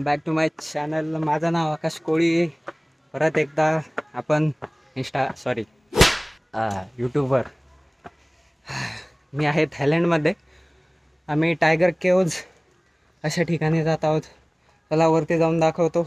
Welcome back to my channel. माझं नाव आकाश कोळी. परत एकदा आपण यूट्यूबवर. मी आहे थायलंडमध्ये. आम्ही टायगर केव्ज अशा ठिकाणी जात आहोत. चला वरती जाऊन दाखवतो.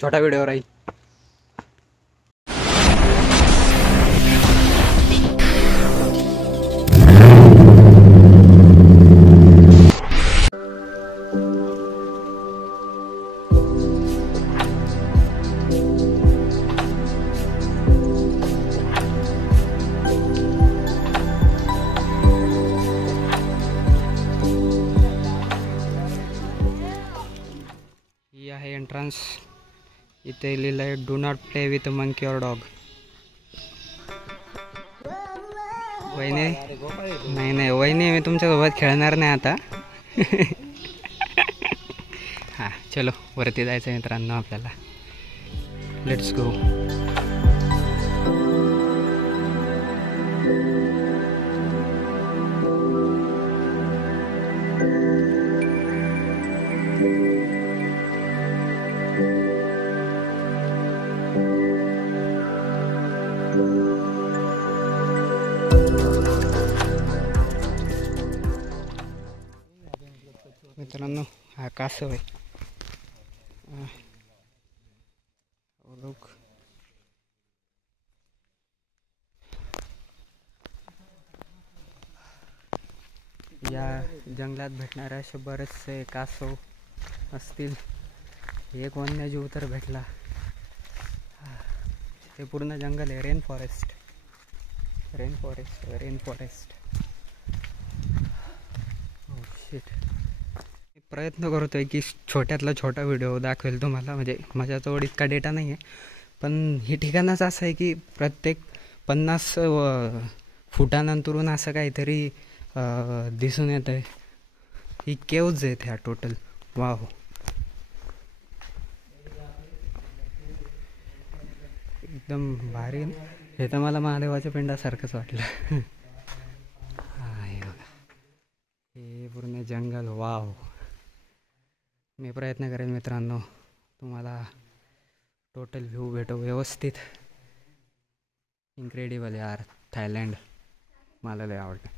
छोटा व्हिडिओ राहील. ही आहे एंट्रन्स. इथे लिहिलं आहे do not play with monkey और डॉग. वहिनी नाही वहिनी, मी तुमच्यासोबत खेळणार नाही आता. हां चलो वरती जायचं मित्रांनो आपल्याला. Let's go. मित्रांनो हा कासव आहे. लोक या जंगलात भेटणारे असे बरेचसे कासव असतील. एक वन्यजीव तर भेटला. ते पूर्ण जंगल आहे. Rain forest. शिट. प्रयत्न करतोय की छोट्यातला छोटा व्हिडिओ दाखवेल तुम्हाला. म्हणजे माझ्याजवळ इतका डेटा नाही आहे, पण हे ठिकाणच असं आहे की प्रत्येक 50 फुटानंतरून असं काहीतरी दिसून येत आहे. ही केव्ज आहेत ह्या टोटल. वाव. एकदम भारी. हे तर मला महादेवाच्या पिंडासारखंच वाटलं. हे पूर्ण जंगल. वाव. मी प्रयत्न करेन मित्रांनो तुम्हाला टोटल व्ह्यू भेटो व्यवस्थित. इन्क्रेडिबल यार. थायलंड मला लय आवडतं.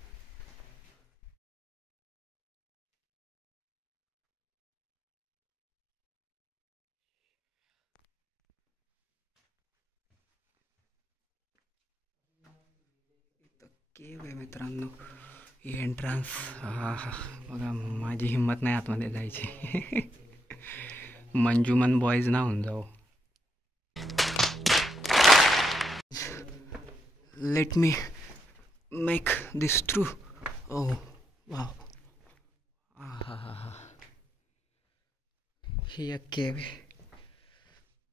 केव आहे मित्रांनो. एंट्रन्स. हा हा बघा, माझी हिंमत नाही आतमध्ये जायची. मंजुमन बॉयज ना होऊन जाऊ. Let me make this through. Oh wow. हा हा हा. ही एक केव आहे.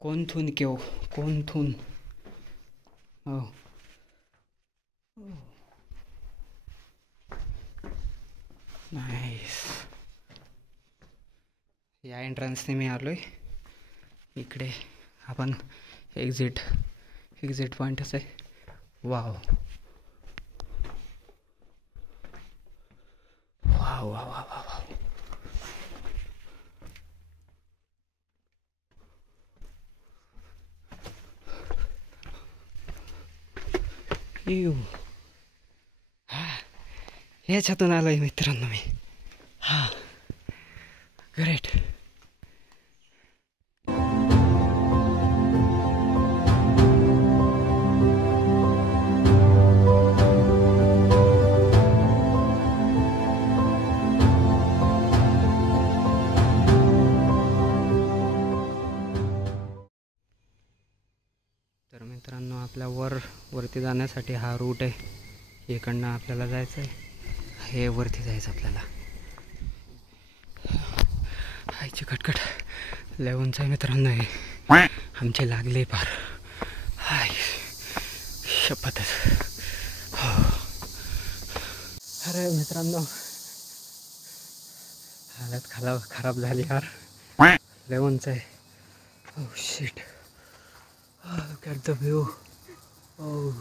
कोणथून केव. कोणथून. हो. नाईस. या एंट्रन्सने मी आलो आहे. इकडे आपण एक्झिट पॉईंटच आहे. वाव वाव वाव वाव वाव. ह्याच्यातून आलो आहे मित्रांनो मी. हा ग्रेट. तर मित्रांनो आपल्या वरती जाण्यासाठी हा रूट आहे. इकडनं आपल्याला जायचं आहे. हे वरती जायचं आपल्याला. हायची कटकट लय उंच आहे मित्रांनो. हे आमचे लागले पार. हाय शपथच. अरे मित्रांनो हालत खराब झाली यार. लय उंच आहे. Oh shit. Look at the view. Oh.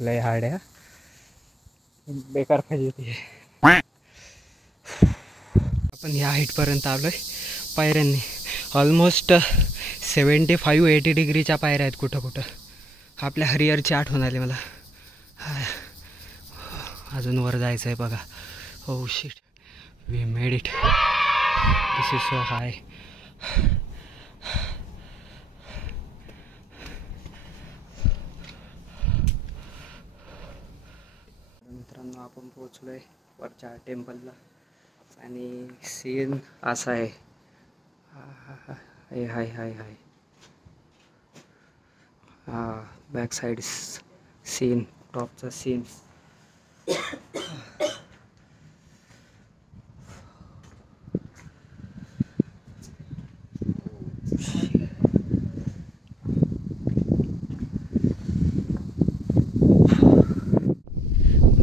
लय हार्ड आहे. बेकार फजिती आहे. आपण ह्या हाईटपर्यंत आलो आहे पायऱ्यांनी. ऑलमोस्ट 75-80 डिग्रीच्या पायऱ्या आहेत कुठं कुठं. आपल्या हरिहरची आठवण आली मला. अजून वर जायचं आहे बघा. Oh shit, we made it. This is so high. मित्रांनो, आपण पोहोचलो आहे वरच्या टेम्पलला आणि सीन असा आहे. हाय हाय हाय हाय. बॅक साईड सीन, टॉपचा सीन.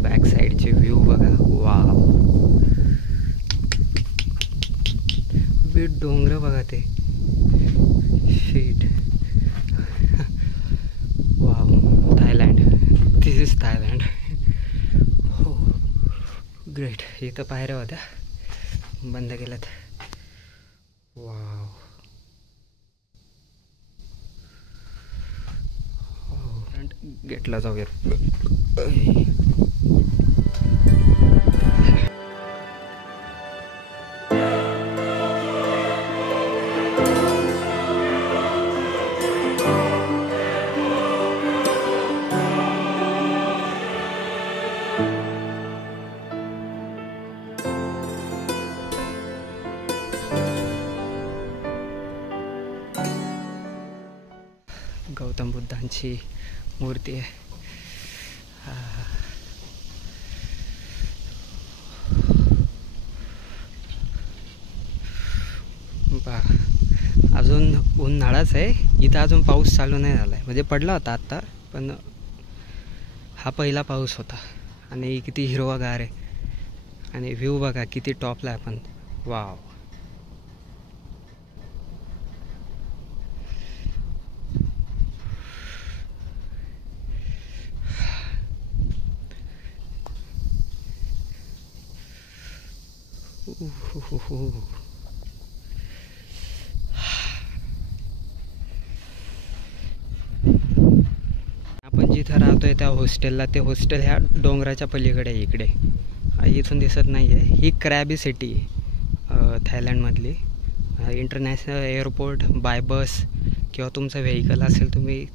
बॅक साईडचे व्ह्यू बघा. वाव, बीट डोंगर बघा ते. Shit. Wow, Thailand. This is Thailand. हो ग्रेट. इथं पायऱ्या होत्या, बंद केल्यात. वाव, गेटला जाऊयात. गौतम बुद्धांची मूर्ती आहे. बा, अजून उन्हाळाच आहे इथं. अजून पाऊस चालू नाही झाला आहे. म्हणजे पडला होता आत्ता, पण हा पहिला पाऊस होता. आणि किती हिरवागार आहे. आणि व्ह्यू बघा किती टॉपला आहे आपण. वाव. आपण जिथं राहतोय त्या हॉस्टेलला, ते हॉस्टेल ह्या डोंगराच्या पलीकडे आहे. इकडे इथून दिसत नाही आहे. ही क्रॅबी सिटी आहे थायलंडमधली. इंटरनॅशनल एअरपोर्ट बाय बस किंवा तुमचं व्हेकल असेल, तुम्ही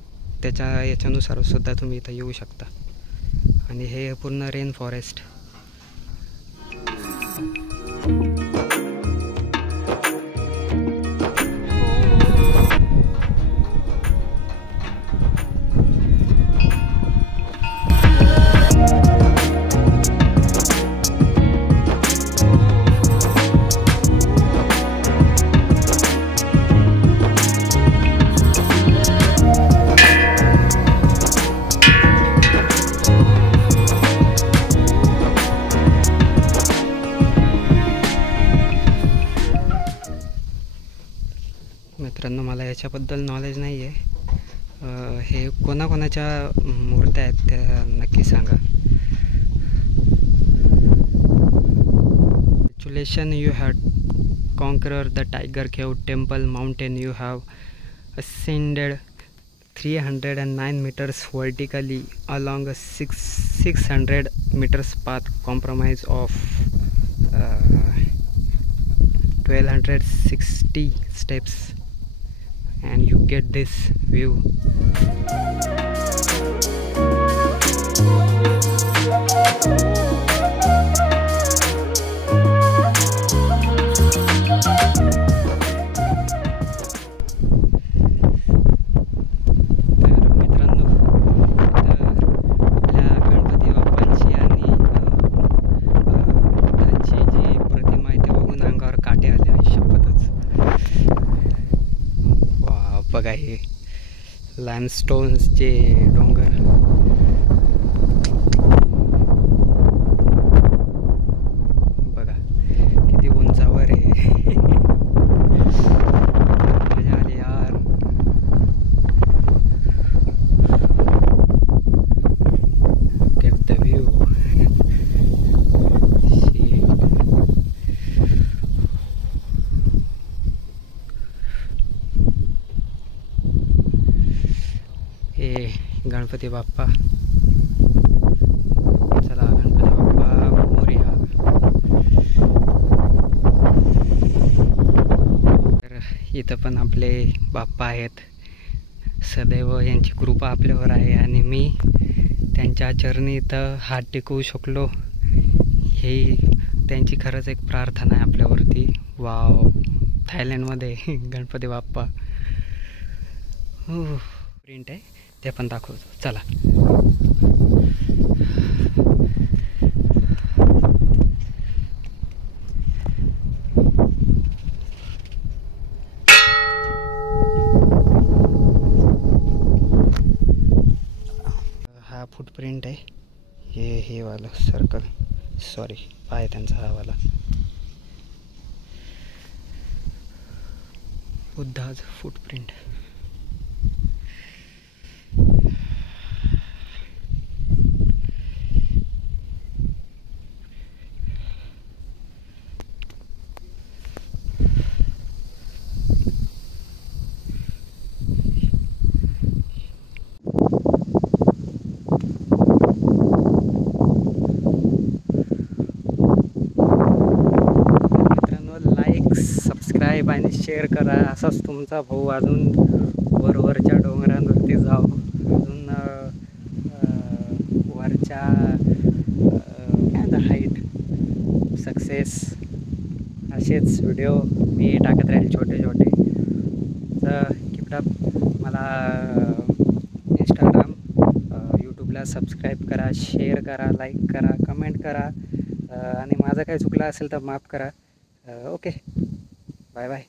याच्यानुसार सुद्धा तुम्ही इथं येऊ शकता. आणि हे पूर्ण रेन फॉरेस्ट. मित्रांनो, मला याच्याबद्दल नॉलेज नाही आहे. हे कोणाकोणाच्या मूर्त्या आहेत त्या नक्की सांगा. Congratulations, you have conquered the Tiger Cave Temple Mountain. You have ascended 309 meters vertically along a 600 meters path comprised of 1260 steps, and you get this view. बघा हे लाइमस्टोन्सचे डोंगर. बघा किती उंचावर आहे. मजा आली यार. Get the view. गणपती बाप्पा. चला गणपती बाप्पा मोरया. तर इथं पण आपले बाप्पा आहेत. सदैव यांची कृपा आपल्यावर आहे आणि मी त्यांच्या चरणी इथं हात टेकवू शकलो हे त्यांची खरंच एक प्रार्थना आहे आपल्यावरती. वाव, थायलंडमध्ये गणपती बाप्पा. हो, प्रिंट आहे ते पण दाखवतो. चला हा फुटप्रिंट आहे. हे वाला सर्कल, सॉरी पाय त्यांचा हा वाला. बुद्धाचं फुटप्रिंट. सबस्क्राईब आणि शेअर करा. असाच तुमचा भाऊ अजून वरच्या डोंगरांवरती जाऊ, अजून वरच्या काय हाईट सक्सेस. असेच व्हिडिओ मी टाकत राहील छोटे छोटे. तर किपडा मला इंस्टाग्राम यूट्यूबला सबस्क्राईब करा, शेअर करा, लाईक करा, कमेंट करा आणि माझं काही चुकलं असेल तर माफ करा. Okay, bye bye.